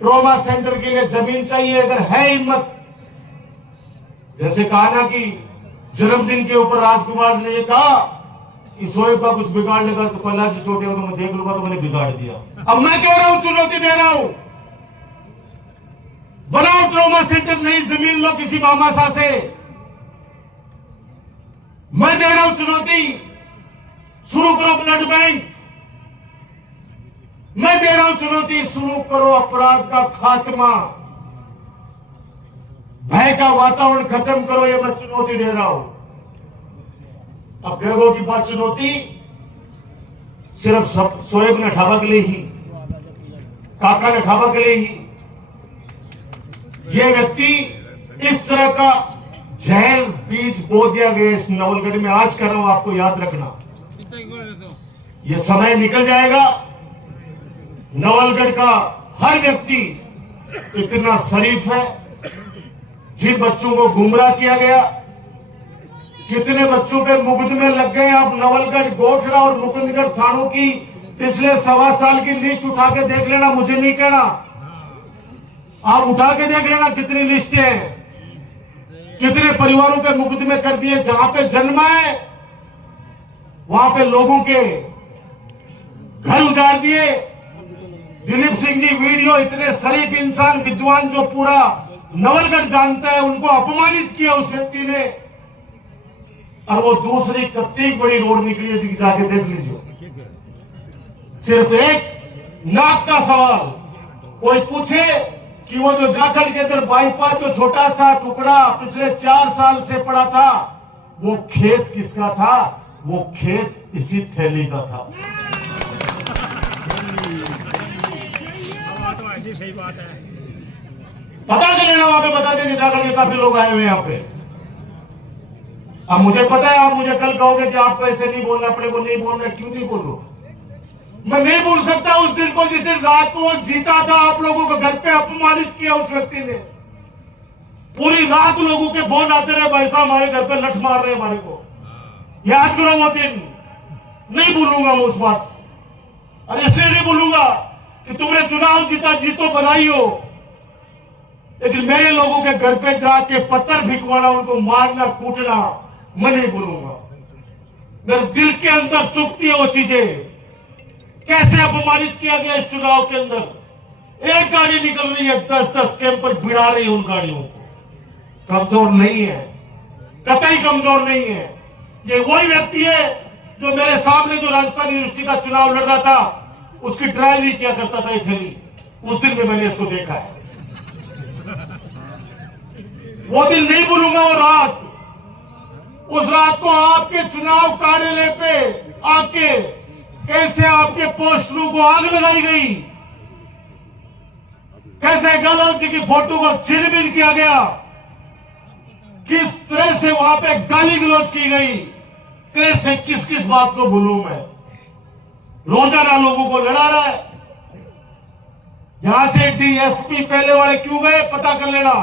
ट्रॉमा सेंटर के लिए जमीन चाहिए, अगर है हिम्मत, जैसे कहा ना कि जन्मदिन के ऊपर राजकुमार ने ये कहा कि शोएब का कुछ बिगाड़ लेगा तो कल्ला जी चोटे हो तो मैं देख लूंगा, तो मैंने बिगाड़ दिया। अब मैं कह रहा हूं, चुनौती दे रहा हूं, बनाओ ट्रॉमा सेंटर, नई जमीन लो किसी मामासा से। मैं दे रहा हूं चुनौती, शुरू करो ब्लड बैंक। मैं दे रहा हूं चुनौती, शुरू करो अपराध का खात्मा, भय का वातावरण खत्म करो। ये मैं चुनौती दे रहा हूं। अब बेगों की बात चुनौती सिर्फ शोएब ने ठाबा के लिए ही, काका ने ठाबा के लिए ही, ये व्यक्ति इस तरह का जहर बीज बो दिया गया इस नवलगढ़ में। आज कर रहा हूं, आपको याद रखना, ये समय निकल जाएगा। नवलगढ़ का हर व्यक्ति इतना शरीफ है। जिन बच्चों को गुमराह किया गया, कितने बच्चों पे मुकदमे लग गए। आप नवलगढ़, गोठड़ा और मुकुंदगढ़ थानों की पिछले 1.25 साल की लिस्ट उठा के देख लेना, मुझे नहीं कहना, आप उठा के देख लेना कितनी लिस्ट है, कितने परिवारों पे मुकदमे कर दिए। जहां पे जन्मा है वहां पे लोगों के घर उजाड़ दिए। दिलीप सिंह जी वीडियो, इतने शरीफ इंसान, विद्वान, जो पूरा नवलगढ़ जानता है, उनको अपमानित किया उस व्यक्ति ने। और वो दूसरी कितनी बड़ी रोड निकली है, जाके देख लीजिए। सिर्फ एक नाक का सवाल, कोई पूछे कि वो जो जाखड़ के अंदर बाईपास जो छोटा सा टुकड़ा पिछले 4 साल से पड़ा था, वो खेत किसका था? वो खेत इसी थैली का था। सही बात है, पता कर लेना, वहां पे बता देंगे जाकर के काफी लोग आए हुए यहाँ पे। अब मुझे पता है, आप मुझे कल कहोगे कि आपको ऐसे नहीं बोलना, अपने को नहीं बोलना। क्यों नहीं बोलूं? मैं नहीं भूल सकता उस दिन को, जिस दिन रात को जीता था, आप लोगों को घर पे अपमानित किया उस व्यक्ति ने। पूरी रात लोगों के फोन आते रहे, भाई साहब हमारे घर पे लठ मार रहे हमारे को। याद करो वो दिन, नहीं भूलूंगा मैं उस बात को। और इसलिए नहीं भूलूंगा कि तुमने चुनाव जीता, जीतो बधाई हो, लेकिन मेरे लोगों के घर पे जाके पत्थर भिकवाना, उनको मारना, कूटना, मैं नहीं भूलूंगा। मेरे दिल के अंदर चुभती है वो चीजें। कैसे अपमानित किया गया इस चुनाव के अंदर। एक गाड़ी निकल रही है, 10-10 कैंपर भिड़ा रही है उन गाड़ियों को। कमजोर नहीं है, कतई कमजोर नहीं है। ये वही व्यक्ति है जो मेरे सामने जो राजस्थान यूनिवर्सिटी का चुनाव लड़ रहा था, उसकी ड्राइवरी किया करता था इथेली। उस दिन में मैंने इसको देखा है। वो दिन नहीं भूलूंगा। वो रात, उस रात को आपके चुनाव कार्यालय पे आके कैसे आपके पोस्टरों को आग लगाई गई, कैसे गहलोत जी की फोटो को छिन-भिन किया गया, किस तरह से वहां पे गाली गलौज की गई, कैसे किस किस बात को भूलूं मैं। रोजाना लोगों को लड़ा रहा है। यहां से डीएसपी पहले वाले क्यों गए, पता कर लेना।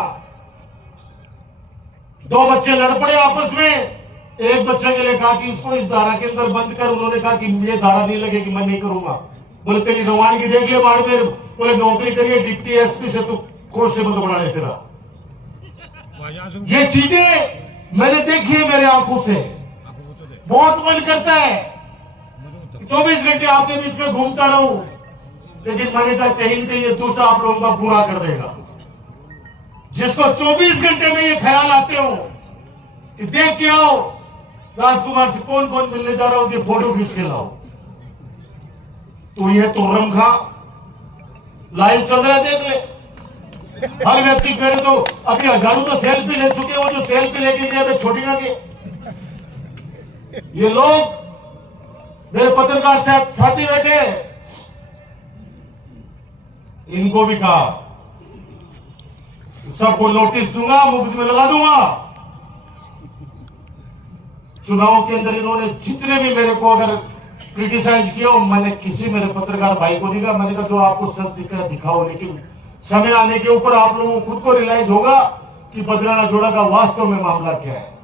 2 बच्चे लड़ पड़े आपस में। एक बच्चे के लिए कहा कि इसको इस धारा के अंदर बंद कर। उन्होंने कहा कि ये धारा नहीं लगेगी, मैं नहीं करूंगा। बोले तेरी रवानगी देख ले बाड़मेर। बोले नौकरी करिए डिप्टी एसपी से, तू कांस्टेबल को बनाने से रहा। ये चीजें मैंने देखी है मेरे आंखों से। बहुत मन करता है 24 घंटे आपके बीच में घूमता रहूं, लेकिन मैंने कहा कहीं न कहीं ये दुष्ट आप लोगों का बुरा कर देगा। जिसको 24 घंटे में ये ख्याल आते हो कि देख के आओ राजकुमार से कौन कौन मिलने जा रहा हो, उनकी फोटो खींच के लाओ, तो ये तो रमखा लाइव चल रहा है, देख ले। हर व्यक्ति करे तो अभी हजारों तो सेल्फी ले चुके हैं। वो जो सेल्फी लेके गए छोटी ना के, ये लोग मेरे पत्रकार साथी बैठे, इनको भी कहा सबको नोटिस दूंगा, मुफ्त में लगा दूंगा। चुनाव के अंदर इन्होंने जितने भी मेरे को अगर क्रिटिसाइज किया, मैंने किसी मेरे पत्रकार भाई को नहीं कहा। मैंने कहा जो आपको सच दिख रहा है दिखाओ, लेकिन समय आने के ऊपर आप लोगों को खुद को रियलाइज होगा कि बदराना जोड़ा का वास्तव में मामला क्या है।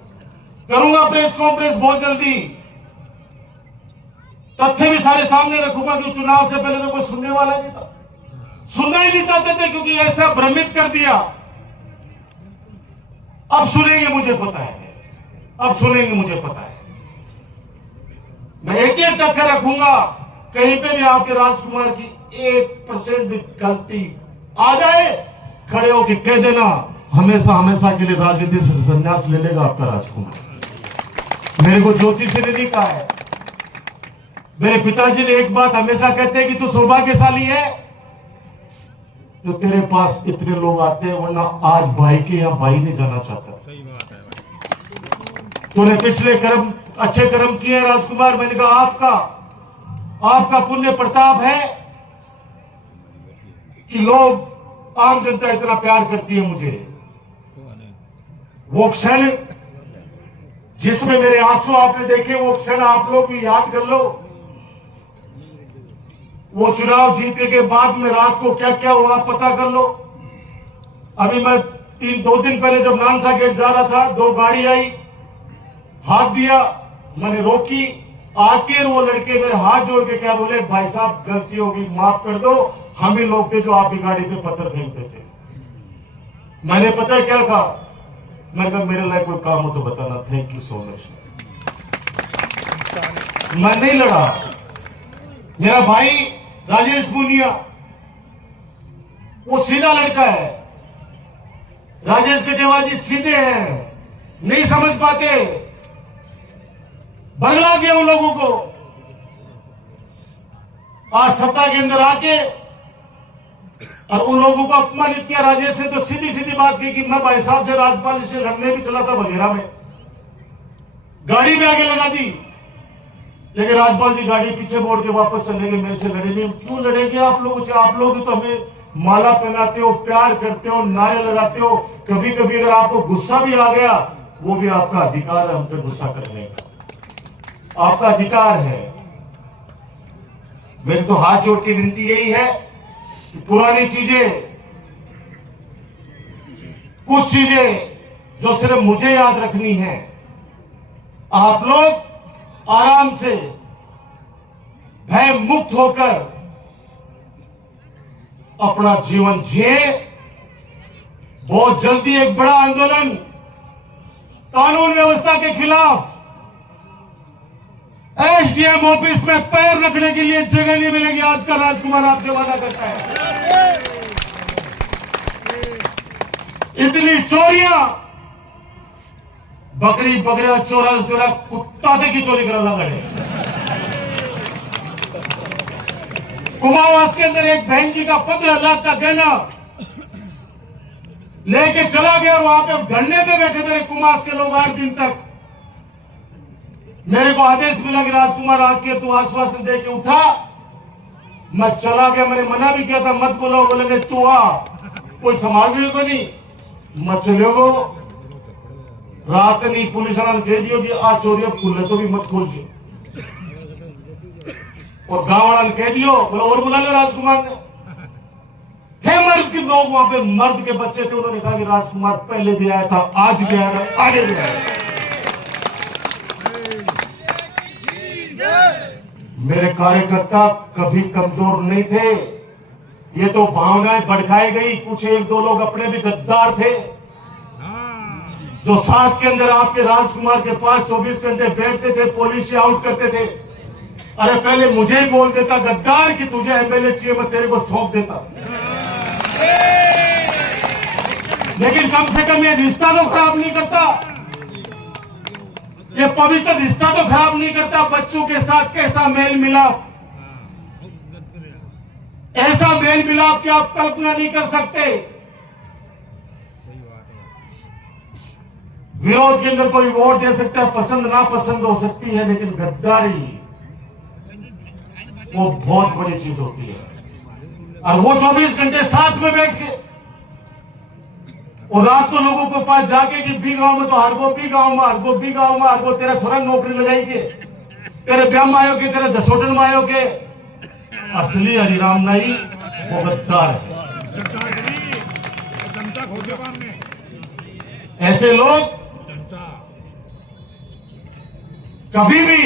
करूंगा प्रेस कॉन्फ्रेंस बहुत जल्दी, तथ्य भी सारे सामने रखूंगा कि चुनाव से पहले तो कोई सुनने वाला नहीं था, सुनना ही नहीं चाहते थे, क्योंकि ऐसा भ्रमित कर दिया। अब सुनेंगे मुझे पता है, अब सुनेंगे मुझे पता है। मैं एक एक टक्कर रखूंगा, कहीं पे भी आपके राजकुमार की 1% भी गलती आ जाए, खड़े होके कह देना, हमेशा हमेशा के लिए राजनीति से संन्यास ले लेगा आपका राजकुमार। मेरे को ज्योतिष ने नहीं कहा है, मेरे पिताजी ने एक बात हमेशा कहते हैं कि तू सौभाग्यशाली है तो तेरे पास इतने लोग आते हैं, वरना आज भाई के यहां भाई नहीं जाना चाहता। तूने पिछले कर्म, अच्छे कर्म किए राजकुमार। मैंने कहा आपका पुण्य प्रताप है कि लोग, आम जनता इतना प्यार करती है मुझे। वो क्षण जिसमें मेरे आंसू आपने देखे, वो क्षण आप लोग भी याद कर लो। वो चुनाव जीतने के बाद में रात को क्या क्या हुआ पता कर लो। अभी मैं 2 दिन पहले जब नानसा गेट जा रहा था, 2 गाड़ी आई, हाथ दिया, मैंने रोकी, आके वो लड़के मेरे हाथ जोड़ के क्या बोले, भाई साहब गलती होगी माफ कर दो, हम ही लोग थे जो आपकी गाड़ी पे पत्थर फेंकते थे। मैंने पता है क्या कहा, मैंने कहा मेरे लायक कोई काम हो तो बताना, थैंक यू सो मच। मैं नहीं लड़ा। मेरा भाई राजेश पुनिया वो सीधा लड़का है, राजेश कटेवाल जी सीधे हैं, नहीं समझ पाते, बरगला दिया उन लोगों को। आज सत्ता के अंदर आके और उन लोगों को अपमानित किया। राजेश ने तो सीधी सीधी बात की कि मैं भाई साहब से राज्यपाल से लड़ने भी चला था बघेरा में, गाड़ी भी आगे लगा दी, लेकिन राज्यपाल जी गाड़ी पीछे मोड़ के वापस चले गए, मेरे से लड़े नहीं। क्यों लड़ेंगे आप लोगों से? आप लोग तो हमें माला पहनाते हो, प्यार करते हो, नारे लगाते हो। कभी कभी अगर आपको गुस्सा भी आ गया, वो भी आपका अधिकार है हम पे गुस्सा करने का, आपका अधिकार है। मेरी तो हाथ जोड़ के विनती यही है कि पुरानी चीजें, कुछ चीजें जो सिर्फ मुझे याद रखनी है, आप लोग आराम से भय मुक्त होकर अपना जीवन जिए। बहुत जल्दी एक बड़ा आंदोलन कानून व्यवस्था के खिलाफ, एसडीएम ऑफिस में पैर रखने के लिए जगह नहीं मिलेगी, आज का राजकुमार आपसे वादा करता है। इतनी चोरियां, बकरी बकरिया चोरा कुत्ता दे की चोरी करा लगे। कुमावास के अंदर एक बहन जी का 15 लाख का गहना लेके चला गया और वहां पे धरने पे बैठे मेरे कुमास के लोग 8 दिन तक। मेरे को आदेश मिला कि राजकुमार आके तू आश्वासन दे के उठा। मैं चला गया, मैंने मना भी किया था मत बोलो, बोले नहीं तू आ, कोई संभाल रही हो नहीं, मत चलोगो। रात नहीं पुलिस वाला ने कह दियो कि आज चोरी अब खुले तो भी मत खोल, और गांव वाला ने कह दियो, बोला और बुला ले राजकुमार ने। थे मर्द के लोग वहां पे, मर्द के बच्चे थे, उन्होंने कहा कि राजकुमार पहले भी आया था, आज भी आया, आगे भी आया। मेरे कार्यकर्ता कभी कमजोर नहीं थे, ये तो भावनाएं भड़काई गई। कुछ 1-2 लोग अपने भी गद्दार थे जो साथ के अंदर आपके राजकुमार के पास 24 घंटे बैठते थे, पुलिस से आउट करते थे। अरे पहले मुझे ही बोल देता गद्दार कि तुझे एमएलए चाहिए, मैं तेरे को सौंप देता। लेकिन कम से कम ये रिश्ता तो खराब नहीं करता, ये पवित्र रिश्ता तो खराब नहीं करता। बच्चों के साथ कैसा मेल मिलाप, ऐसा मेल मिलाप कि आप कल्पना नहीं कर सकते। विरोध के अंदर कोई वोट दे सकता है, पसंद ना पसंद हो सकती है, लेकिन गद्दारी वो बहुत बड़ी चीज होती है। और वो 24 घंटे साथ में बैठ के और रात को लोगों को पास जाके कि बी गांव में तो हरगो, बी गांव में हरगो, बी गांव में हरगो, तेरा छोरा नौकरी लगाएगी, तेरे ब्याह में आयो के, तेरे दसोटन में आयो के। असली हरिराम नहीं, वो गद्दार है। ऐसे लोग कभी भी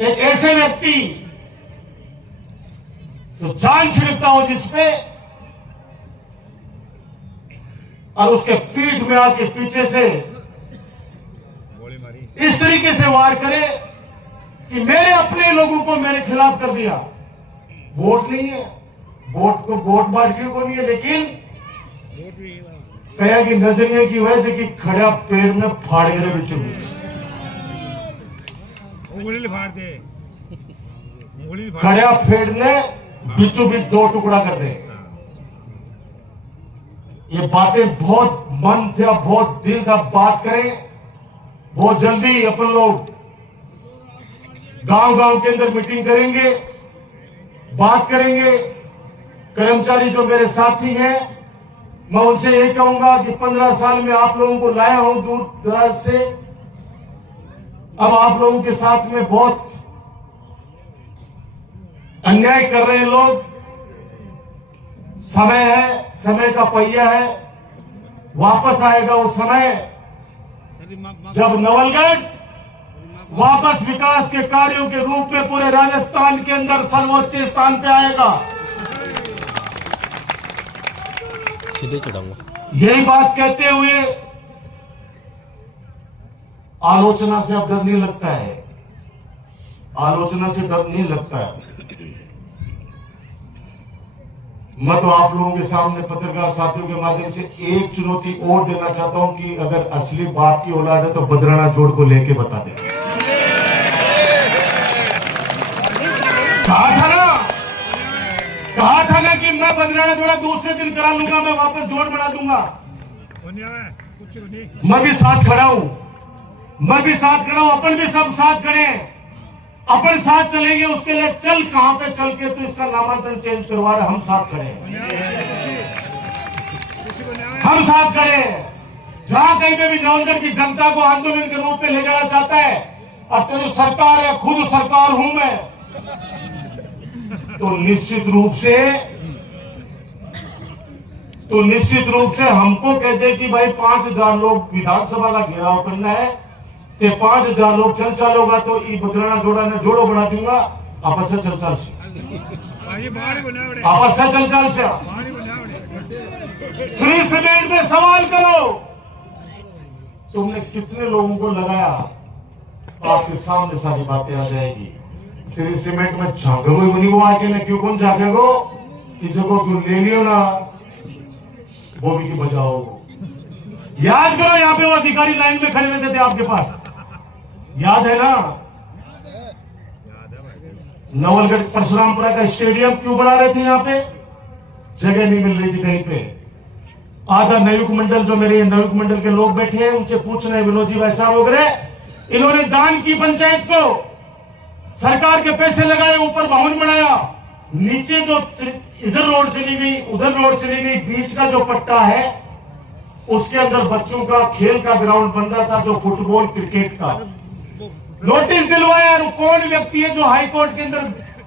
एक ऐसे व्यक्ति जो जान छिड़कता हो जिसपे, और उसके पीठ में आके पीछे से इस तरीके से वार करे कि मेरे अपने लोगों को मेरे खिलाफ कर दिया। वोट नहीं है, वोट को वोट बांट के को नहीं है, लेकिन कया की नजरिए की वजह कि खड़ा पेड़ में फाड़ गए बीचों बीच, खड़ा पेड़ ने बीचों बीच दो टुकड़ा कर दे। ये बातें बहुत मन था, बहुत दिल था, बात करें। बहुत जल्दी अपन लोग गांव गांव के अंदर मीटिंग करेंगे, बात करेंगे। कर्मचारी जो मेरे साथी हैं, मैं उनसे यही कहूंगा कि 15 साल में आप लोगों को लाया हूं दूर दराज से। अब आप लोगों के साथ में बहुत अन्याय कर रहे हैं लोग। समय है, समय का पहिया है, वापस आएगा वो समय जब नवलगढ़ वापस विकास के कार्यों के रूप में पूरे राजस्थान के अंदर सर्वोच्च स्थान पे आएगा। सीधे चढ़ाऊंगा। यही बात कहते हुए आलोचना से अब डर नहीं लगता है, आलोचना से डर नहीं लगता है। मैं तो आप लोगों के सामने पत्रकार साथियों के माध्यम से एक चुनौती और देना चाहता हूं कि अगर असली बात की औलाद है तो बदराना जोड़ को लेके बता दे। कहा था ना कि मैं बदराना जोड़ा दूसरे दिन करा लूंगा, मैं वापस जोड़ बना दूंगा। मैं भी साथ खड़ा हूं, मैं भी साथ खड़ा हूं, अपन भी सब साथ खड़े हैं। अपन साथ चलेंगे, उसके लिए चल कहां पे चल के तो इसका नामांकन चेंज करवा रहे, हम साथ खड़े हैं, हम साथ खड़े हैं। जहां कहीं पे भी नवलगढ़ की जनता को आंदोलन के रूप में ले जाना चाहता है, और तो जो सरकार है, खुद सरकार हूं मैं, तो निश्चित रूप से हमको कहते कि भाई 5000 लोग विधानसभा का घेराव करना है, ते 5000 लोग चल चालोगा तो ई बदराना जोड़ा ने जोड़ो बना दूंगा। आपस से चल चाल से, आपस से चल चाल से। श्री सीमेंट में सवाल करो, तुमने कितने लोगों को लगाया, आपके सामने सारी बातें आ जाएगी। श्री सीमेंट में झांकेगो ही नहीं, वो आके ना क्यों कौन झांकेगो कि जगह क्यों ले लियो ना, वो भी की बजाओ। याद करो, यहाँ पे वो अधिकारी लाइन में खड़े रहते थे आपके पास, याद है ना? नवलगढ़ परशुरामपुरा का स्टेडियम क्यों बना रहे थे? यहाँ पे जगह नहीं मिल रही थी कहीं पे। आधा नयुक मंडल, जो मेरे नयुक मंडल के लोग बैठे हैं, उनसे पूछ रहे विनोद जी वैसा वगैरह, इन्होंने दान की पंचायत को, सरकार के पैसे लगाए, ऊपर भवन बनाया, नीचे जो इधर रोड चली गई, उधर रोड चली गई, बीच का जो पट्टा है उसके अंदर बच्चों का खेल का ग्राउंड बन रहा था, जो फुटबॉल क्रिकेट का। नोटिस दिलवाया, कौन व्यक्ति है जो हाई कोर्ट के अंदर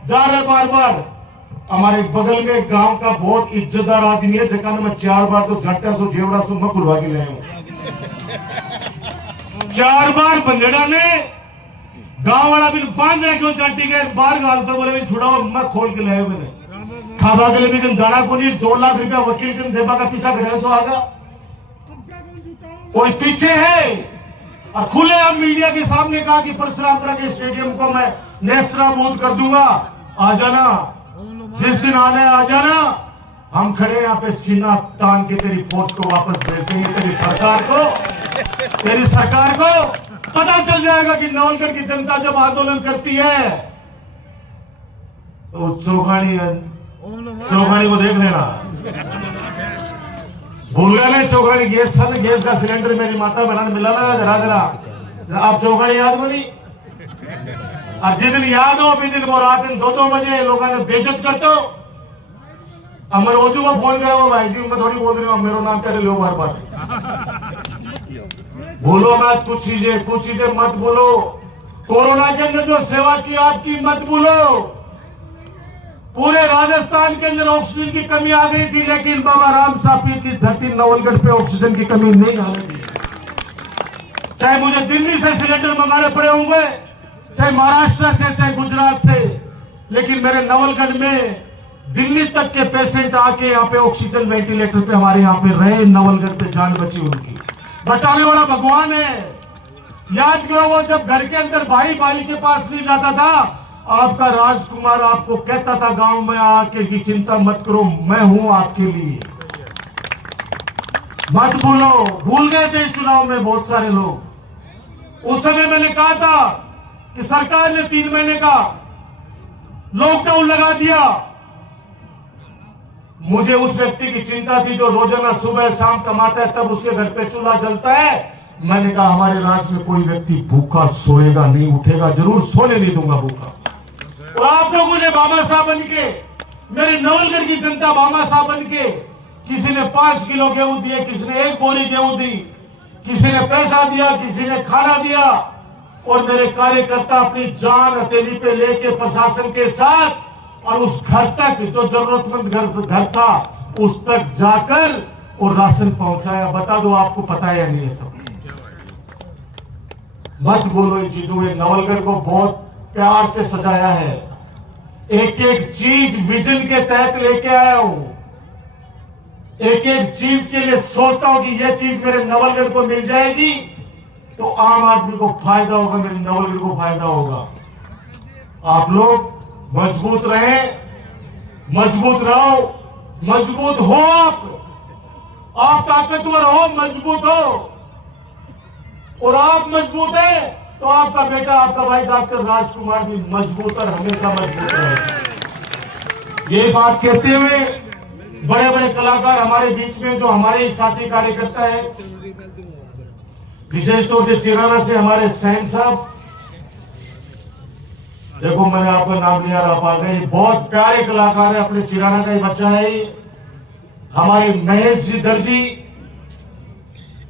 जा रहा है बार बार? हमारे बगल में गांव का बहुत इज्जतदार आदमी है, जगह मैं 4 बार तो झट्टा सो जेवड़ा सो मैं खुलवा के लाया हूं। 4 बार बंदेड़ा ने गांव वाला बिल बांध रहा, क्यों चाटी गए बाहर गाल तो बोले छुड़ाओ, मैं खोल के लाया मैंने खाबा के लिए भी दाना को नहीं। 2 लाख रुपया वकील के देबा का पीछा घटा सो आगा, कोई पीछे है? और खुले हम मीडिया के सामने कहा कि परशुरामपुरा के स्टेडियम को मैं नेस्तनाबूद कर दूंगा, आ जाना, जिस दिन आने आ जाना। हम खड़े यहाँ पे सीना तान के तेरी फोर्स को वापस भेज देंगे। तेरी सरकार को पता चल जाएगा कि नवलगढ़ की जनता जब आंदोलन करती है तो चौखानी को देख लेना। भूल गया ना चौखानी गैस का सिलेंडर मेरी माता बहना ने मिला ना घरा घरा, आप चौखानी याद को नहीं? और जिस दिन याद हो भी दिन वो रात दिन 2-2 बजे लोगों ने बेइज्जत करते हो। अब मैं रोजू को फोन करा, वो भाई जी मैं थोड़ी बोल रही हूँ, मेरा नाम क्या लो बार बार। बोलो मत, कुछ चीजें मत बोलो। कोरोना के अंदर जो सेवा की आपकी मत बोलो। पूरे राजस्थान के अंदर ऑक्सीजन की कमी आ गई थी, लेकिन बाबा राम सापीर की धरती नवलगढ़ पे ऑक्सीजन की कमी नहीं आ रही थी। चाहे मुझे दिल्ली से सिलेंडर मंगाने पड़े होंगे, चाहे महाराष्ट्र से, चाहे गुजरात से, लेकिन मेरे नवलगढ़ में दिल्ली तक के पेशेंट आके यहाँ पे ऑक्सीजन वेंटिलेटर पे हमारे यहाँ पे रहे, नवलगढ़ पे जान बची उनकी। बचाने वाला भगवान है। याद करो वो जब घर के अंदर भाई भाई के पास नहीं जाता था, आपका राजकुमार आपको कहता था गांव में आके कि चिंता मत करो, मैं हूं आपके लिए। मत भूलो, भूल गए थे चुनाव में बहुत सारे लोग। उस समय मैंने कहा था कि सरकार ने 3 महीने का लॉकडाउन लगा दिया। मुझे उस व्यक्ति की चिंता थी जो रोजाना सुबह शाम कमाता है, तब उसके घर पे चूल्हा जलता है। मैंने कहा हमारे राज्य में कोई व्यक्ति भूखा सोएगा नहीं, उठेगा जरूर, सोने नहीं दूंगा भूखा। और आप लोगों ने बाबा साहब बन के, मेरे नवलगढ़ की जनता बाबा साहब बन के, किसी ने 5 किलो गेहूं दिए, किसी ने 1 बोरी गेहूं दी, किसी ने पैसा दिया, किसी ने खाना दिया। और मेरे कार्यकर्ता अपनी जान हथेली पे लेके प्रशासन के साथ और उस घर तक, जो जरूरतमंद घर था, उस तक जाकर और राशन पहुंचाया। बता दो आपको पता है या नहीं ये सब? मत बोलो इन चीजों में। नवलगढ़ को बहुत प्यार से सजाया है, एक एक चीज विजन के तहत लेके आया हूं। एक एक चीज के लिए सोचता हूं कि यह चीज मेरे नवलगढ़ को मिल जाएगी तो आम आदमी को फायदा होगा, मेरे नवलगढ़ को फायदा होगा। आप लोग मजबूत रहे, मजबूत रहो, मजबूत हो। आप ताकतवर हो, मजबूत हो। और आप मजबूत है तो आपका बेटा, आपका भाई डॉक्टर राजकुमार भी मजबूत और हमेशा मजबूत रहेगा। ये बात कहते हुए बड़े बड़े कलाकार हमारे बीच में, जो हमारे साथी कार्यकर्ता है, विशेष तौर से चिराना से हमारे सैन साहब, देखो मैंने आपका नाम लिया, आप आ गए। बहुत प्यारे कलाकार है, अपने चिराना का ही बच्चा है ये। हमारे महेश जी दर्जी,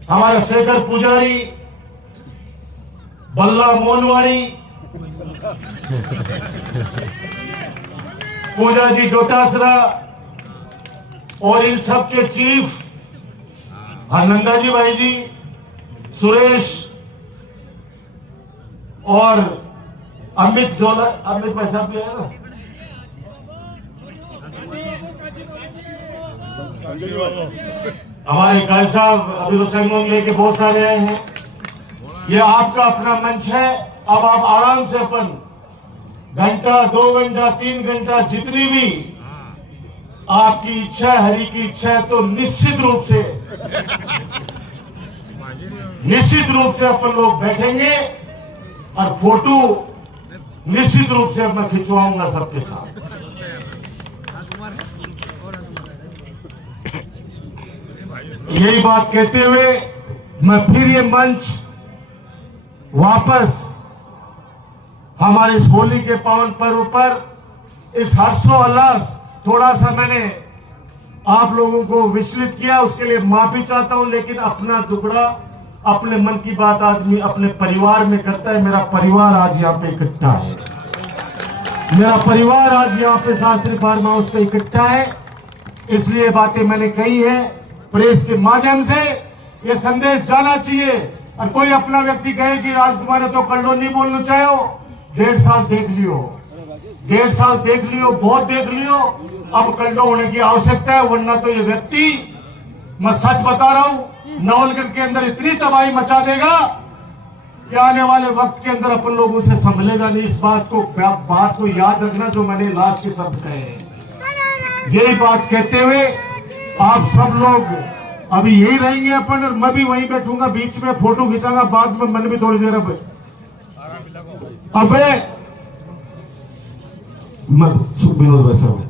हमारा शेखर पुजारी, बल्ला मोनवाड़ी, पूजा जी डोटासरा, और इन सब के चीफ हरनंदा जी भाई जी, सुरेश और अमित भाई साहब भी है ना, हमारे गाय साहब अभी तो चंगोंग लेके बहुत सारे आए हैं। ये आपका अपना मंच है। अब आप आराम से अपन घंटा, 2 घंटा, 3 घंटा, जितनी भी आपकी इच्छा है, हरि की इच्छा है, तो निश्चित रूप से अपन लोग बैठेंगे और फोटो निश्चित रूप से मैं खिंचवाऊंगा सबके साथ। यही बात कहते हुए मैं फिर ये मंच वापस हमारे इस होली के पावन पर्व पर इस हर्षोल्लास, थोड़ा सा मैंने आप लोगों को विचलित किया, उसके लिए माफी चाहता हूं। लेकिन अपना दुखड़ा, अपने मन की बात आदमी अपने परिवार में करता है। मेरा परिवार आज यहाँ पे इकट्ठा है, मेरा परिवार आज यहाँ पे शास्त्री फार्म हाउस पे इकट्ठा है। इसलिए बातें मैंने कही है, प्रेस के माध्यम से ये संदेश जाना चाहिए। और कोई अपना व्यक्ति कहे कि राजकुमार ने तो कल्लो नहीं बोलना चाहे, 1.5 साल देख लियो, 1.5 साल देख लियो, बहुत देख लियो। अब कल्लो होने की आवश्यकता है, वरना तो ये व्यक्ति, मैं सच बता रहा हूं, नवलगढ़ के अंदर इतनी तबाही मचा देगा कि आने वाले वक्त के अंदर अपन लोगों से संभलेगा नहीं। इस बात को याद रखना, जो मैंने लास्ट के शब्द कहे हैं। यही बात कहते हुए आप सब लोग अभी यही रहेंगे अपन, और मैं भी वहीं बैठूंगा, बीच में फोटो खिंचाऊंगा, बाद में मन भी थोड़ी देर अबे विनोद भाई साहब